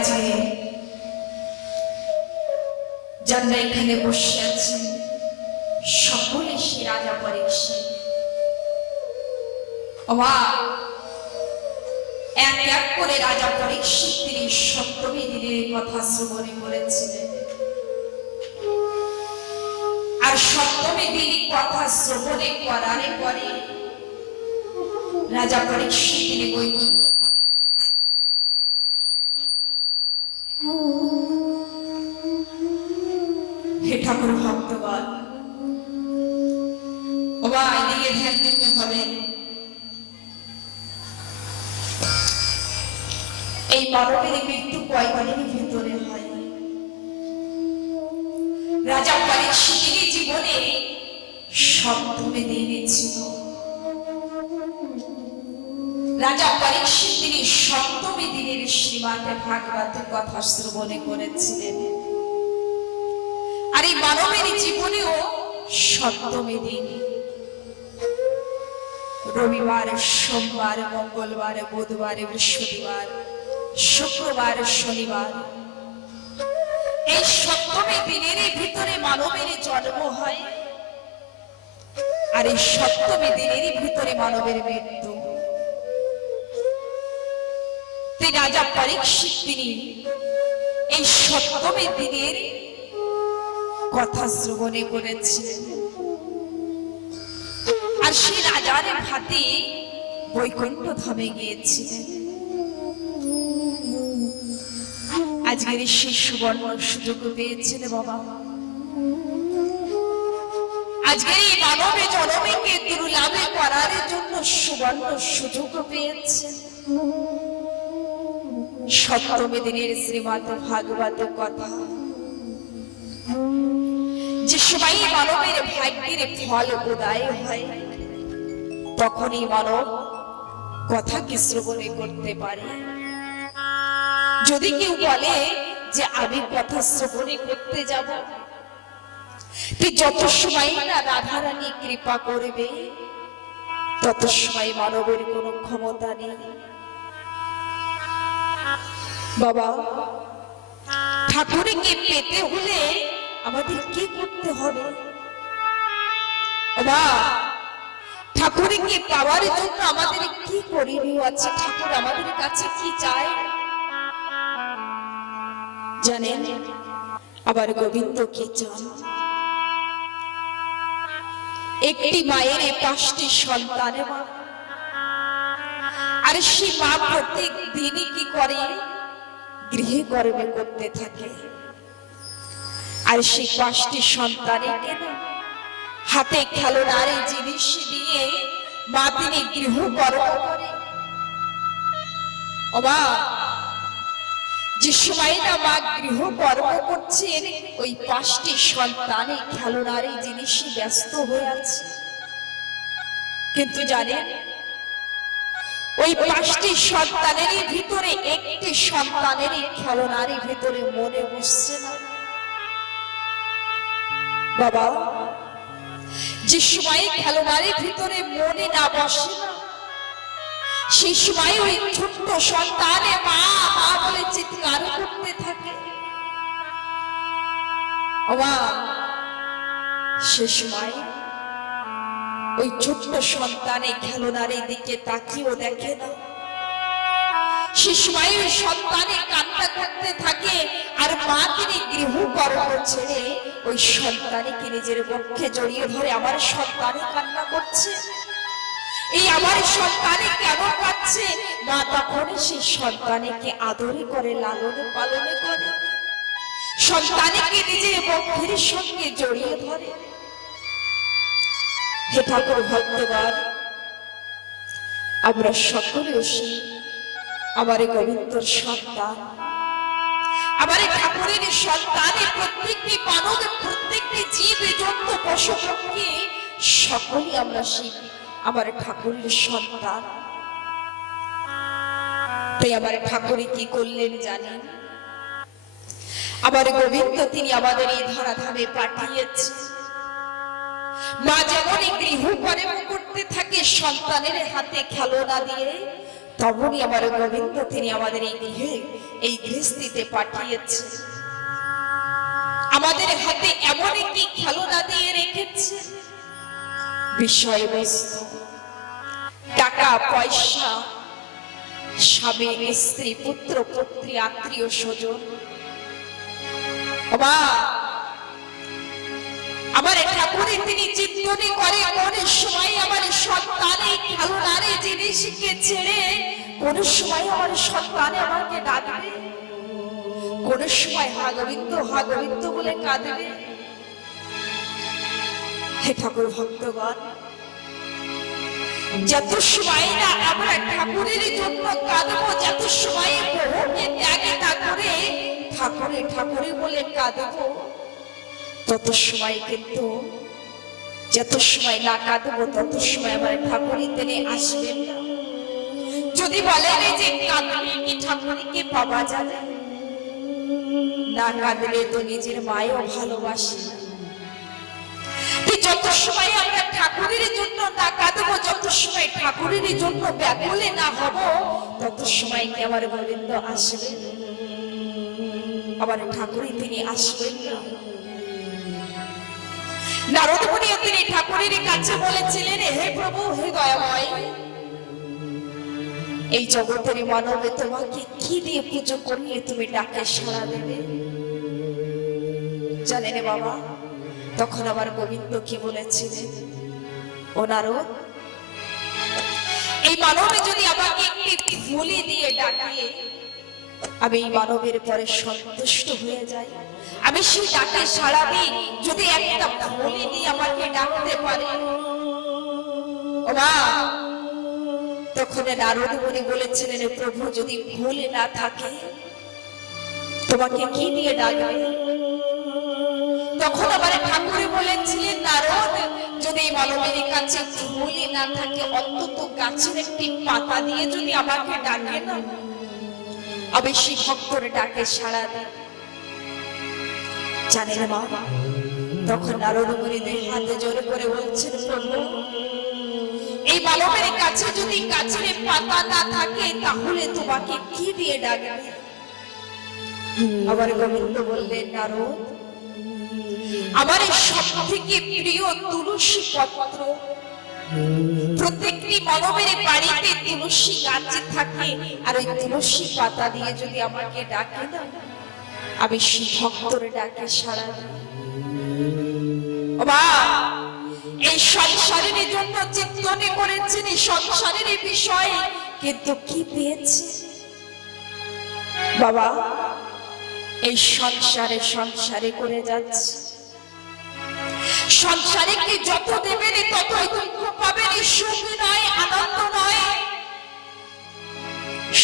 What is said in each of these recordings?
আজকে যারা এখানে বসে আছেন সকলে সে রাজা পরীক্ষিত অবা, এক এক করে রাজা পরীক্ষিত তিনি সপ্তমী দিনের কথা শ্রবণে করেছিলেন আর সপ্তমী দিন কথা শ্রবণে করার পরে রাজা পরীক্ষিত তিনি বৈকুণ্ঠ ঠাকুর ভক্তগণ এই মানবের মৃত্যু হয়। রাজা জীবনে সপ্তমী দিনে রাজা পরীক্ষিত তিনি সপ্তমী দিনের শ্রীমাতে ভাগবতের কথা শ্রবণে করেছিলেন। আর এই মানবের জীবনেও সপ্তমী দিন। রবিবার, সোমবার, মঙ্গলবার, বুধবার, বৃহস্পতিবার, শুক্রবার, শনিবার। এই সপ্তমী দিনের ভিতরে মানবের জন্ম হয় আর এই সপ্তমী দিনের ভিতরে মানবের মৃত্যু। রাজা পরীক্ষিত তিনি এই সপ্তমী দিনের কথা শ্রবণে করেছিলেন আর সেই রাজার ভাতে বৈকুণ্ঠ ধামে গিয়েছিলেন আজকের সেই সুবর্ণ সুযোগ পেয়েছেন বাবা। আজকের এই মানবে জনমীকে দুর্লাভে করার জন্য সুবর্ণ সুযোগ পেয়েছেন সপ্তমী দিনের শ্রীমদ ভাগবত কথা। সময় মানবের ভাগ্যের ফল উদয় হয়। তখনই মানব কথাকে শ্রবণে করতে পারে? যদি কেউ বলে যে, আমি কথা শ্রবণে করতে যাব তুই যত সময় না রাধারানী কৃপা করবে, তত সময় মানবের কোনো ক্ষমতা নেই। বাবা, ঠাকুরকে পেতে হলে আমাদের কি করতে হবে? ঠাকুরকে পাওয়ার জন্য আমাদের কি করিনিও আছে ঠাকুর আমাদের কাছে কি চায়? জানেন, আবার গোবিন্দ কি চান? একটি মায়ের পাঁচটি সন্তানের মা। আর সেই মা প্রত্যেক দিনই কি করে? গৃহে কর্মে করতে থাকে। আর সেই পাঁচটি সন্তানকে না হাতে খেলোনার এই জিনিস দিয়ে, মা তিনি গৃহ করে। অবা যে সময় না মা গৃহ কর্ম করছেন, ওই পাঁচটি সন্তানে খেলোনার এই জিনিসে ব্যস্ত হয়ে আছে। কিন্তু জানেন, ওই পাঁচটি সন্তানের ভিতরে একটি সন্তানের খেলনার ভিতরে মনে বসছে না। বাবা। যে সময় খেলনার ভিতরে মনে না বসে সেই সময় ওই ছোট্ট সন্তানে মা মা বলে চিৎকার করতে থাকে। সে সময় ওই ছোট্ট সন্তানে খেলনার দিকে তাকিয়েও দেখে না। সে সন্তানে কান্না করতে থাকে, আর মা তিনি গৃহ ছেড়ে ওই সন্তানকে নিজের পক্ষে জড়িয়ে ধরে আমার সন্তানে কান্না করছে। এই আমার সন্তানে কেন পাচ্ছে মা তখন সেই সন্তানকে আদরে করে, লালন পালন করে। সন্তানকে নিজের পক্ষের সঙ্গে জড়িয়ে ধরে। হে ঠাকুর ভক্তগণ, আমরা সকলে সেই আমার গোবিন্দর সন্তান আমার ঠাকুরের সন্তানে প্রত্যেকটি মানব, প্রত্যেকটি জীব জন্তু পশু পক্ষী সকলেই আমরা সেই আমার ঠাকুরের সন্তান। তাই আমার ঠাকুরে কি করলেন জানেন? আমার গোবিন্দ তিনি আমাদের এই ধরাধামে পাঠিয়েছে মা যেমন গৃহ কর্ম করতে থাকে সন্তানের হাতে খেলনা দিয়ে তখনই আমার গোবিন্দ তিনি আমাদের এই গৃহে, এই গৃহস্থিতে পাঠিয়েছে আমাদের হাতে এমন একটি খেলনা দিয়ে রেখেছে বিষয়বস্তু টাকা, পয়সা, স্বামী, স্ত্রী, পুত্র, পুত্রী, আত্মীয়, স্বজন। বাবা আমার ঠাকুরে তিনি চিন্তনে করে, কোন সময় আমার সন্তানে খেলনারে জিনিসকে ছেড়ে, কোন সময় আমার সন্তানে আমাকে ডাকবে? কোন সময় হা গোবিন্দ হা গোবিন্দ বলে কাঁদবে? হে ঠাকুর ভক্তগণ, যত সময় না আমরা ঠাকুরের জন্য কাঁদবো, যত সময় বহুকে ত্যাগে না করে ঠাকুরে ঠাকুরে বলে কাঁদবো তত সময় কিন্তু, যত সময় না কাঁদবো, তত সময় আমার ঠাকুরই তিনি আসবেন না। যদি বলেন যে কাঁদলে কি ঠাকুরকে পাওয়া যাবে? না কাঁদলে তো নিজের মায়ও ভালোবাসে। যত সময় আমরা ঠাকুরের জন্য না কাঁদবো, যত সময় ঠাকুরের জন্য ব্যাকুলে না হব, তত সময় কি আমার গোবিন্দ আসবে? আমার ঠাকুরই তিনি আসবেন না। নারদ তিনি ঠাকুরের কাছে বলেছিলেন, হে প্রভু, হে দয়াময়, এই জগতের মানবে তোমাকে কি দিয়ে পুজো করলে তুমি ডাকে সাড়া দেবে? জানেন বাবা, তখন আমার গোবিন্দ কি বলেছিলেন? ও নারদ, এই মানবে যদি আমাকে একটি ফুলি দিয়ে ডাকে আমি এই মানবের পরে সন্তুষ্ট হয়ে যাই। আমি সেই ডাকে সাড়া দিই, যদি একটা ফুলি দিয়ে আমাকে ডাকতে পারে। তখন নারদ মুনি বলেছিলেন, প্রভু, যদি ভুল না থাকে, তোমাকে কি দিয়ে ডাকবে? তখন আবার ঠাকুরে বলেছিলেন, নারদ, যদি মানবের কাছে ভুলই না থাকে, অন্তত গাছের একটি পাতা দিয়ে যদি আমাকে ডাকে না সেই ভক্তর ডাকে সাড়া দিই। জানেন মা, তখন নারদ হাতে জোরে করে বলছেন, প্রভু, এই মানবের কাছে যদি গাছের পাতা না থাকে, তাহলে তোমাকে কি দিয়ে ডাকবে? আবার গোবিন্দ বললেন, নারদ, আমার সব থেকে প্রিয় তুলসী পত্র প্রত্যেকটি মানবের বাড়িতে তুলসী গাছ থাকে, আর ওই তুলসী পাতা দিয়ে যদি আমাকে ডাকে না, আমি সেই ভক্তরে ডাকে সারা ও এই সংসারের জন্য চিন্তনে করেছেন, এই সংসারের বিষয়ে কিন্তু কি পেয়েছে? বাবা, এই সংসারে সংসারে করে যাচ্ছে। সংসারে কি যত দেবেন, ততই দুঃখ পাবেন। সুখ নয়, আনন্দ নয়।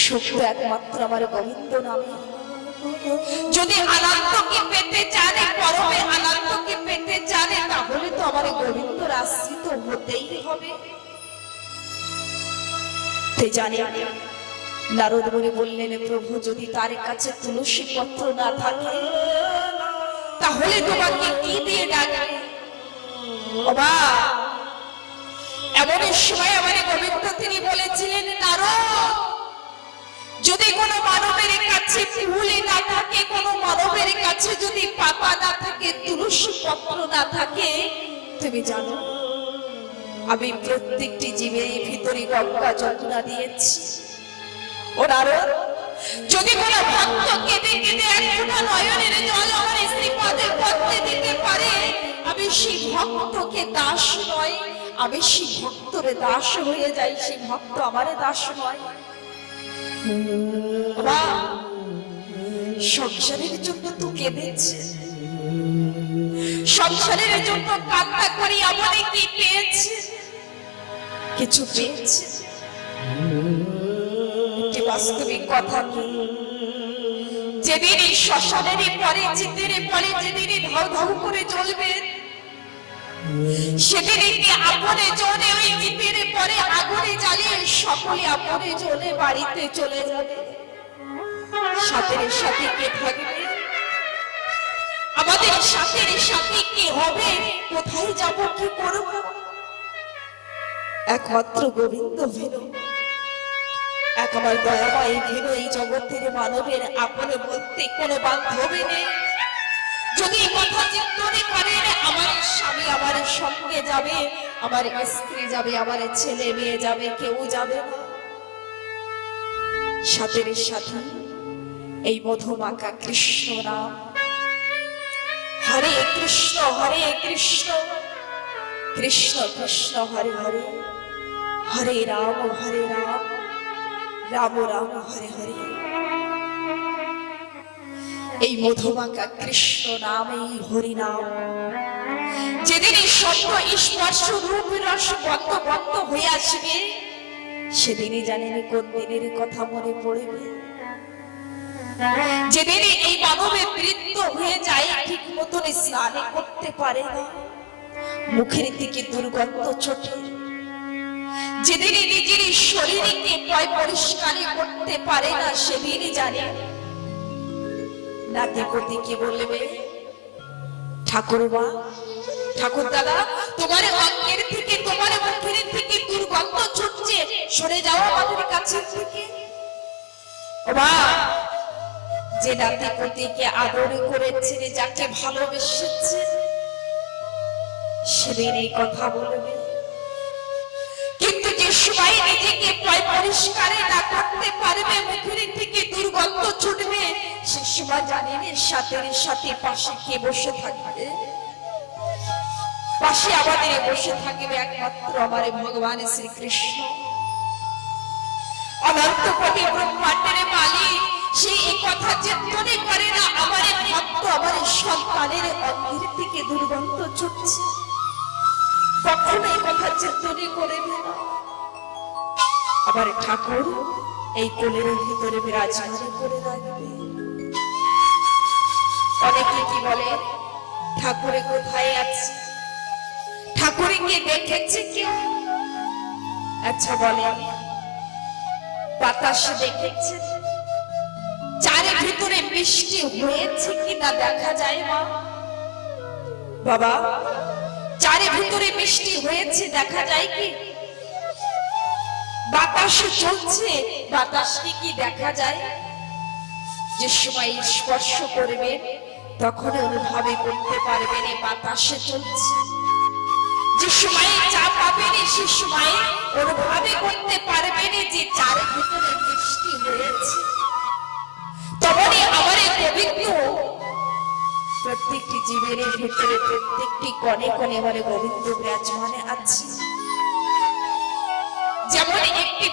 সুখ একমাত্র আমার গোবিন্দ নামে। যদি আনন্দকে পেতে চান পরমে আনন্দকে পেতে চান তাহলে তো আমার গোবিন্দ আশ্রিত হতেই হবে। তে জানি, নারদ মুনি বললেন, প্রভু, যদি তার কাছে তুলসী পত্র না থাকে, তাহলে তোমাকে কি দিয়ে ডাকবে? বাবা এমন তিনি বলেছিলেন, নারদ, যদি কোনো মানবের কাছে না থাকে, কোনো মানবের কাছে যদি পাতা না থাকে পত্র না থাকে, তুমি জানো, আমি প্রত্যেকটি জীবের ভিতরে গঙ্গা যন্ত্রণা দিয়েছি। ও নারদ, যদি কোনো ভক্ত ভক্তকে দাস নয়। আমি সেই ভক্তরে দাস হয়ে যাই, সেই ভক্ত আমারে দাস নয়। সংসারের জন্য তো কেঁদেছে। সংসারের জন্য কান্না করি আমারে কি পেয়েছে? কিছু পেয়েছে? বাস্তবিক কথা কি? যেদিন এই শ্মশানের পরে চিতের পরে যেদিন ধাউ ধাউ করে জ্বলবে সেদিন একটি জ্বলে ওই পরে আগুনে জ্বালিয়ে সকলে জ্বলে বাড়িতে চলে যাবে। সাথের সাথে কে থাকবে? আমাদের সাথের সাথে কে হবে? কোথায় যাব, কি করব? একমাত্র গোবিন্দ ভেরো একেবারে দয়াময় ভেবে এই জগতের মানবের আপনে বলতে কোনো বান্ধবী নেই। যদি কথা চিন্তনে করেন, আমার স্বামী আমার সঙ্গে যাবে, আমার স্ত্রী যাবে, আমার ছেলে মেয়ে যাবে, কেউ যাবে সাথের সাথে, এই মধুমাকা কৃষ্ণ নাম। হরে কৃষ্ণ হরে কৃষ্ণ কৃষ্ণ কৃষ্ণ, হরে হরে। হরে রাম হরে রাম। রাম রাম, হরে হরে। এই মধুমাকা কৃষ্ণ নাম এই হরি নাম যেদিন এই সত্য স্পর্শ রূপ রস বন্ধ বন্ধ হয়ে আসবে, সেদিনই জানেন কোন দিনের কথা মনে পড়বে। যেদিন এই মানবে বৃত্ত হয়ে যায়, ঠিক মতন স্নান করতে পারে না। মুখের দিকে দুর্গন্ধ চোখে যেদিন নিজের শরীরকে পয় পরিষ্কার করতে পারে না, সেদিনই জানে নাতি প্রতি কি বলবে? ঠাকুরবা ঠাকুর দাদা তোমার অঙ্গের থেকে, তোমার মুখের থেকে দুর্গন্ধ ছুটছে। সরে যাও আমাদের কাছে থেকে। মা, যে নাতি প্রতিকে আদর করেছে, যাকে ভালোবেসেছে, সেদিন এই কথা বলবে। সময় নিজেকে পরিষ্কারে না করতে পারবে মুখের থেকে দুর্গন্ধ ছুটবে। সে সময় জানেন সাথে সাথে পাশে কে বসে থাকবে? পাশে আমাদের বসে থাকবে একমাত্র আমার ভগবান শ্রীকৃষ্ণ। অনন্ত ব্রহ্মাণ্ডের মালিক, সে কথা চিন্তনে করে না, আমার ভক্ত, আমার সন্তানের অঙ্গের থেকে দুর্গন্ধ ছুটছে। কখনো এই কথা চিন্তনে করবে না। আবার ঠাকুর এই কোলের ভিতরে বিরাজমান করে অনেকে কি বলে, ঠাকুরে কোথায় আছে? ঠাকুরকে দেখেছে কেউ? আচ্ছা বলে। বাতাস দেখেছে? চারে ভিতরে বৃষ্টি হয়েছে কিনা দেখা যায় মা বাবা, চারে ভিতরে বৃষ্টি হয়েছে দেখা যায় কি? বাতাস চলছে, বাতাসকে কি দেখা যায়? যে সময় স্পর্শ করবে, তখন অনুভবে করতে পারবেন বাতাসে চলছে। যে সময় চা পাবেন সে সময় অনুভবে করতে পারবেন যে চারে ভিতরে বৃষ্টি হয়েছে তখনই আমার পবিত্র প্রত্যেকটি জীবের ভিতরে প্রত্যেকটি কণে কণে আমার গোবিন্দ বিরাজমানে আছে।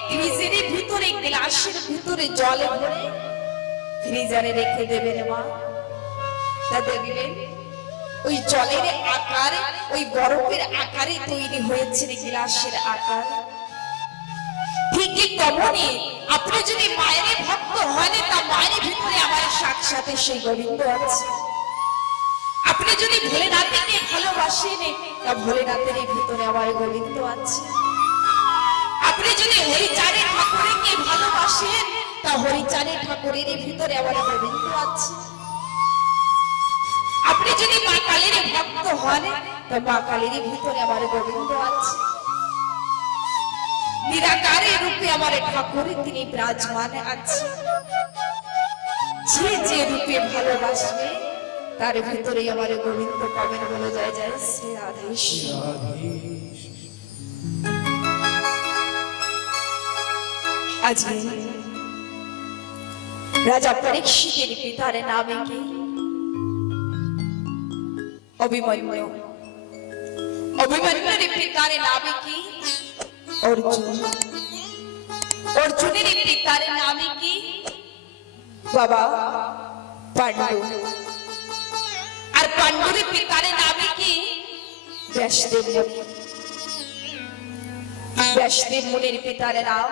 ফ্রিজের ভিতরে গ্লাসের ভিতরে জল ভরে ফ্রিজারে রেখে দেবেন মা। তা দেখবেন ওই জলের আকার, ওই বরফের আকারে তৈরি হয়েছে গ্লাসের আকার। আপনি যদি মায়ের ভক্ত হন, তা মায়ের ভিতরে আমার সাক্ষাতে সেই গোবিন্দ আছে। আপনি যদি ভোলেনাথকে ভালোবাসেন, তা ভোলেনাথের ভিতরে আমার গোবিন্দ আছে। আপনি যদি হরিচারে ঠাকুরকে ভালোবাসেন, তা হরিচারে ঠাকুরের ভিতরে আমার গোবিন্দ আছে। আপনি যদি মা কালীর ভক্ত হন, তো মা কালীর ভিতরে আমার গোবিন্দ আছে। নিরাকারে রূপে আমার ঠাকুর, তিনি বিরাজমান আছে। যে যে রূপে ভালোবাসবে, তার ভিতরে আমার গোবিন্দ পাবেন বলে যায় যায় শ্রী রাধেশ্বর আজকে রাজা পরীক্ষিতের পিতার নামে কি? অভিমন্যু। অভিমন্যুর পিতার নামে কি? অর্জুন। অর্জুনের পিতার নামে কি? বাবা পাণ্ডু। আর পাণ্ডুর পিতার নামে কি? ব্যাসদেব মুনি। ব্যাসদেব মুনির পিতার নাম?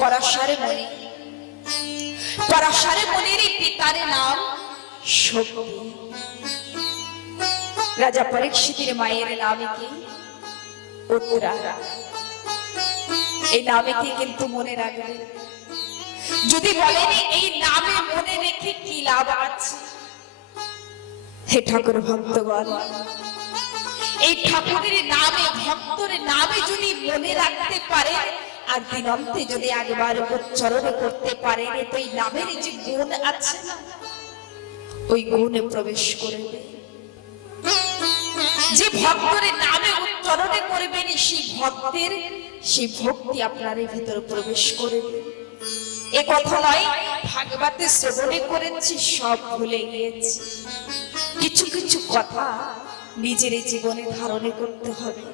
পরাশর মুনি পরাশর মুনির পিতার নাম শক্তি। রাজা পরীক্ষিতের মায়ের নামে কি? এই নামে কি কিন্তু মনে রাখবে? যদি বলেন এই নামে মনে রেখে কি লাভ আছে? হে ঠাকুর ভক্তগণ, এই ঠাকুরের নামে, ভক্তর নামে যদি মনে রাখতে পারে আর দিনন্তে যদি একবার উচ্চারণ করতে পারেন, তো এই নামের যে গুণ আছে ওই গুণে প্রবেশ করবে। যে ভক্তের নামে উচ্চারণে করবেন, সেই ভক্তের, সেই ভক্তি আপনার ভিতরে প্রবেশ করবে। এ কথা নয়, ভাগবতে শ্রবণে করেছি, সব ভুলে গিয়েছি। কিছু কিছু কথা নিজের জীবনে ধারণে করতে হবে।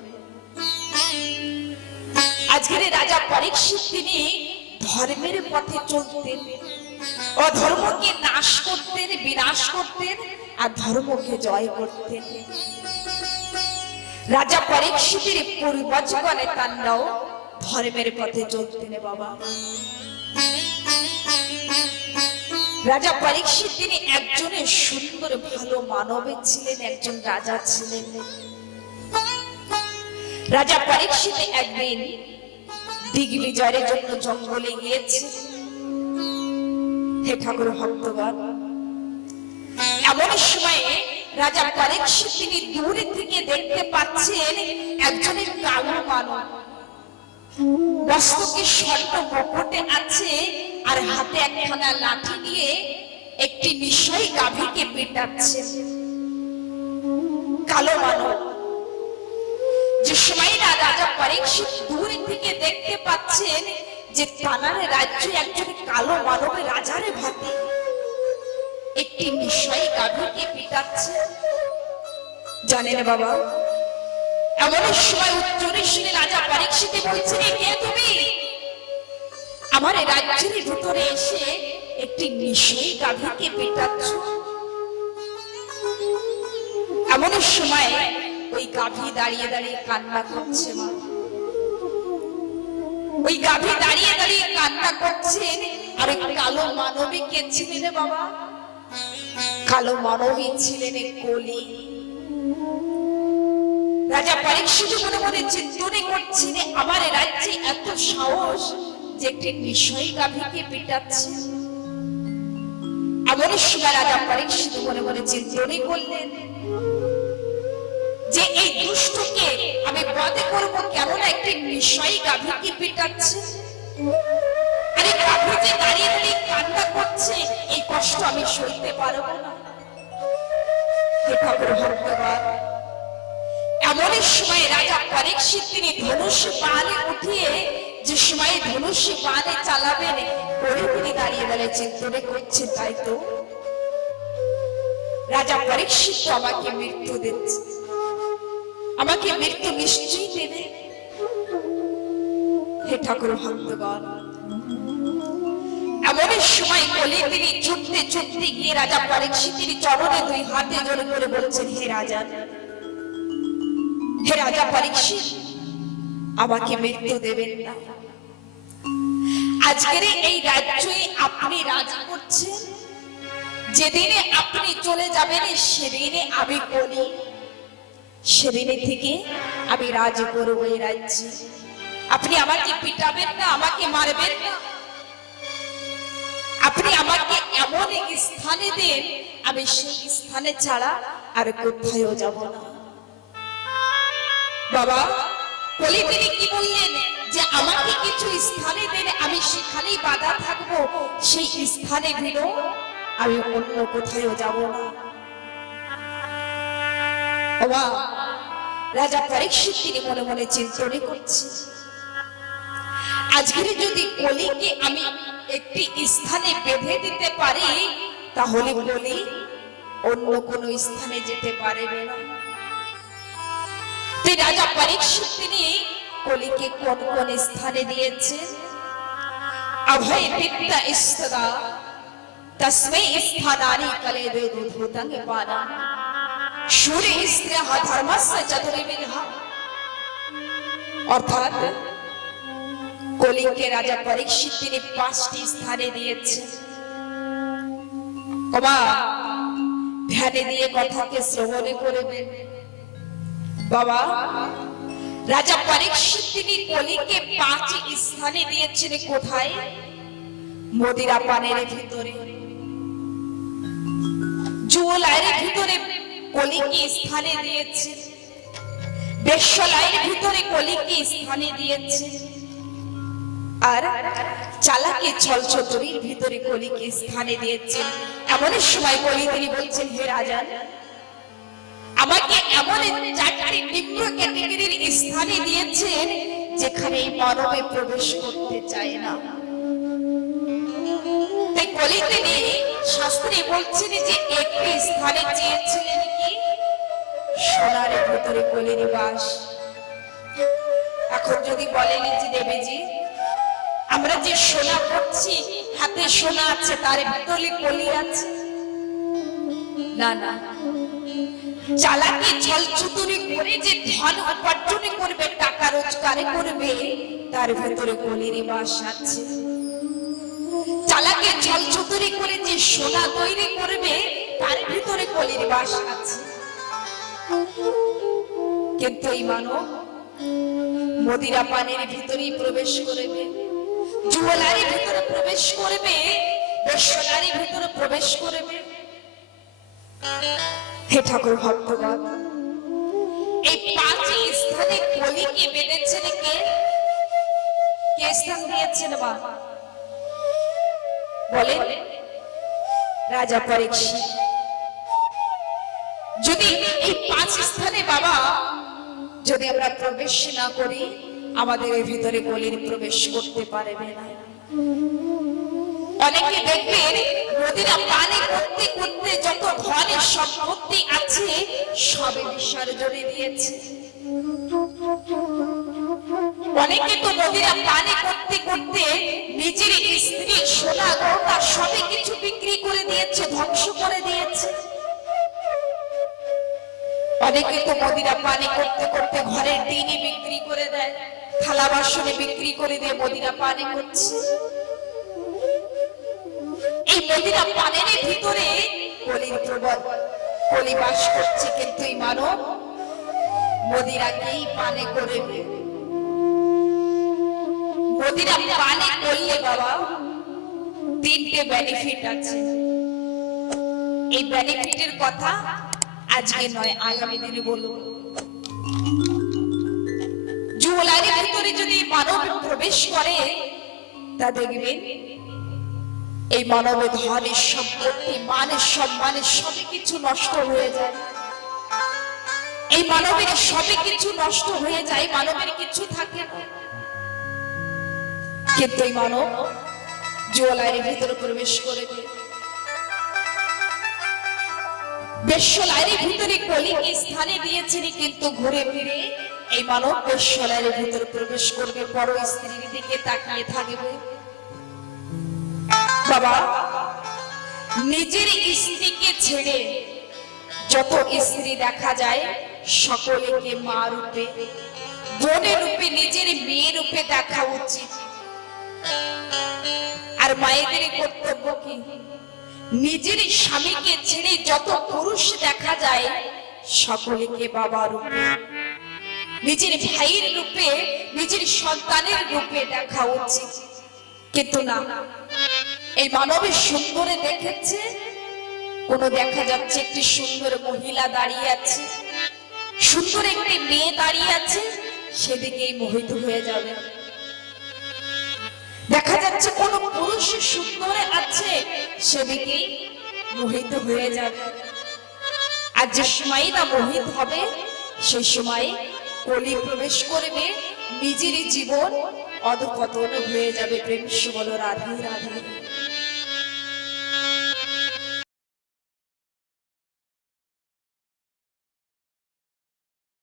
আজকের রাজা পরীক্ষিত তিনি ধর্মের পথে চলতেন অধর্মকে নাশ করতেন বিনাশ করতেন আর ধর্মকে জয় করতেন রাজা পরীক্ষিতের পূর্বজগণে তান্ডাও ধর্মের পথে চলতেন বাবা। রাজা পরীক্ষিত তিনি একজনের সুন্দর, ভালো মানবে ছিলেন, একজন রাজা ছিলেন। রাজা পরীক্ষিত একদিন দিগ্বিজয়ের জন্য জঙ্গলে গিয়েছে। হে ঠাকুর ভক্তগণ, এমন সময়ে রাজা পরীক্ষিত তিনি দূরে থেকে দেখতে পাচ্ছেন একজনের কালো মানব বস্ত্রকে স্বর্ণ মুকুটে আছে আর হাতে একখানা লাঠি নিয়ে একটি নিশ্চয় গাভীকে পেটাচ্ছে। কালো মানব যে সময় না রাজা পরীক্ষিত দূর থেকে দেখতে পাচ্ছেন যে তানার রাজ্যে একজন কালো মানবের রাজারে ভাতে। একটি নিশ্চয় গাভীকে পিটাচ্ছে। জানেন বাবা এমন সময় উত্তরে শুনে রাজা পরীক্ষিতে বলছেন কে তুমি? আমার রাজ্যের ভিতরে এসে একটি নিশ্চয়ই গাভীকে পেটাচ্ছ। এমন সময় ওই গাভী দাঁড়িয়ে দাঁড়িয়ে কান্না করছে মা। ওই গাভী দাঁড়িয়ে দাঁড়িয়ে কান্না করছেন আর ওই কালো মানবী কে ছিলেন বাবা। কালো মানবী ছিলেন কলি। রাজা পরীক্ষিত মনে মনে চিন্তনে করছেন আমার রাজ্যে এত সাহস যে একটি বিষয় গাভীকে পিটাচ্ছে। এমন সময় রাজা পরীক্ষিত মনে মনে চিন্তনে করলেন। যে এই দুষ্টকে আমি বধে করব কেননা একটি বিষয় গাভীকে পিটাচ্ছে? আরে গাভী যে দাঁড়িয়ে দাঁড়িয়ে কান্না করছে, এই কষ্ট আমি সইতে পারব না। এমন সময় রাজা পরীক্ষিত তিনি ধনুষ বানে উঠিয়ে যে সময় ধনুষ বানে চালাবেন করে তিনি দাঁড়িয়ে দাঁড়িয়ে চিন্তনে করছে, তাই তো? রাজা পরীক্ষিত আমাকে মৃত্যু দিচ্ছে। আমাকে মৃত্যু নিশ্চয়ই দেবে। হে ঠাকুর ভক্তগণ এমন সময় বলে তিনি ছুটতে ছুটতে গিয়ে রাজা পরীক্ষিতের চরণে দুই হাতে জোরে করে বলছেন, হে রাজা হে রাজা পরীক্ষিত, আমাকে মৃত্যু দেবেন না। আজকের এই রাজ্যে আপনি রাজ করছেন। যেদিনে আপনি চলে যাবেন, সেদিনে আমি করি। সেদিনে থেকে আমি রাজ করব এই রাজ্যে। আপনি আমাকে পিটাবেন না, আমাকে মারবেন না। আপনি আমাকে এমন এক স্থানে দেন, আমি সেই স্থানে ছাড়া আর কোথায়ও যাব না। বাবা, বলি তিনি কি বললেন যে আমাকে কিছু স্থানে দেন, আমি সেখানেই বাধা থাকব, সেই স্থানে ভিড় আমি অন্য কোথায়ও যাব না। বাবা রাজা পরীক্ষিত তিনি মনে মনে চিন্তনে করছে। আজকের যদি কলিকে আমি একটি স্থানে বেঁধে দিতে পারি, তাহলে কলি অন্য কোন স্থানে যেতে পারবে না। রাজা পরীক্ষিত তিনি কলিকে কোন কোন স্থানে দিয়েছেন অভয় বিদ্যা ইস্তদা, তস্মৈ স্থানানি কলে বেদুধূতং পানা ধর্মস্য চতুর্বিধ। অর্থাৎ কলিকে রাজা পরীক্ষিত তিনি পাঁচটি স্থানে দিয়েছেন ওমা, ধ্যানে দিয়ে কথাকে শ্রবণে করবেন বাবা, রাজা পরীক্ষিত তিনি কলিকে পাঁচ স্থানে দিয়েছেন কোথায়? মদিরা পানের ভিতরে। জুয়ালাইয়ের ভিতরে কলিকে স্থানে দিয়েছে। বেশ্যলাইয়ের ভিতরে কলিকে স্থানে দিয়েছে। আর চালাকি ছল চতুরির ভিতরে কলিকে স্থানে দিয়েছেন এমন সময় কলি তিনি বলছেন, হে রাজা, আমাকে এমন চারটি নিম্ন ক্যাটাগরির স্থানে দিয়েছেন যেখানে এই মানবে প্রবেশ করতে চায় না। তাই কলি তিনি শাস্ত্রে বলছেন যে, একটি স্থানে চেয়েছিলেন সোনার ভিতরে কলির বাস এখন যদি বলেন যে দেবীজি, আমরা যে সোনা পড়ছি, হাতে সোনা আছে, তার ভিতরে কলি আছে। না না। চালাকি ছল চুতুরি করে যে ধন উপার্জন করবে, টাকা রোজগার করবে, তার ভিতরে কলির বাস আছে। চালাকি ছল চুতুরি করে যে সোনা তৈরি করবে, তার ভিতরে কলির বাস আছে। কিন্তু এই মানব মদিরা পানের ভিতরেই প্রবেশ করবে, জুয়েলারির ভিতরে প্রবেশ করবে বেশ্বলারির ভিতরে প্রবেশ করবে। হে ঠাকুর ভক্তগণ, এই পাঁচ স্থানে কলিকে বেঁধেছেন কে? কে স্থান দিয়েছেন বা? বলেন, রাজা পরীক্ষিত। যদি এই পাঁচ স্থানে বাবা, যদি আমরা প্রবেশ না করি, আমাদের এর ভিতরে গলির প্রবেশ করতে পারবে না। অনেকে দেখবেন নদীরা পানি করতে করতে যত ধনের সম্পত্তি আছে, সবে বিসর্জনে দিয়েছে। অনেকে তো নদীরা পানি করতে করতে নিজের স্ত্রী সোনা গৌতা সবে কিছু বিক্রি করে দিয়েছে, ধ্বংস করে দিয়েছে। অনেকে তো মদিরা পানি করতে করতে ঘরের দিনই বিক্রি করে দেয়, থালা বাসনে বিক্রি করে দিয়ে মদিরা পানি করছে। এই মদিরা পানের ভিতরে কলির প্রবল কলি বাস করছে কিন্তু এই মানব মদিরাকেই পানে করে মদিরা পানে করলে বাবা তিনটে বেনিফিট আছে। এই বেনিফিটের কথা আজকে নয়, আগামী দিনে বলব জুয়েলারির ভিতরে যদি মানব প্রবেশ করে, তা দেখবেন এই মানবের ধনের সম্পত্তি, মানের সম্মানের সবই কিছু নষ্ট হয়ে যায়। এই মানবের সবই কিছু নষ্ট হয়ে যায়, মানবের কিছু থাকে না। কিন্তু এই মানব জুয়েলারির ভিতরে প্রবেশ করে। বেশ্যলাইয়ের ভিতরে কলিকে স্থানে দিয়েছেন কিন্তু ঘুরে ফিরে। এই মানব বেশ্যলাইয়ের ভিতরে প্রবেশ করবে, বড় স্ত্রীর দিকে তাকিয়ে থাকবে। বাবা, নিজের স্ত্রীকে ছেড়ে যত স্ত্রী দেখা যায়, সকলেকে মা রূপে বোনের রূপে, নিজের মেয়ে রূপে দেখা উচিত। আর মায়েদের কর্তব্য কি? নিজের স্বামীকে ছেড়ে যত পুরুষ দেখা যায়, সকলকে বাবা রূপে, নিজের ভাইয়ের রূপে, নিজের সন্তানের রূপে দেখা উচিত। কিন্তু না, এই মানবের সুন্দরে দেখেছে, কোন দেখা যাচ্ছে একটি সুন্দর মহিলা দাঁড়িয়ে আছে, সুন্দর একটি মেয়ে দাঁড়িয়ে আছে, সেদিকেই মোহিত হয়ে যাবে। দেখা যাচ্ছে কোন পুরুষ সুন্দরে আছে সেদিকে মোহিত হয়ে যাবে। আর যে সময় না মোহিত হবে সেই সময় কলি প্রবেশ করবে, নিজেরই জীবন অধপতন হয়ে যাবে। প্রেম সুবল রাধে রাধে।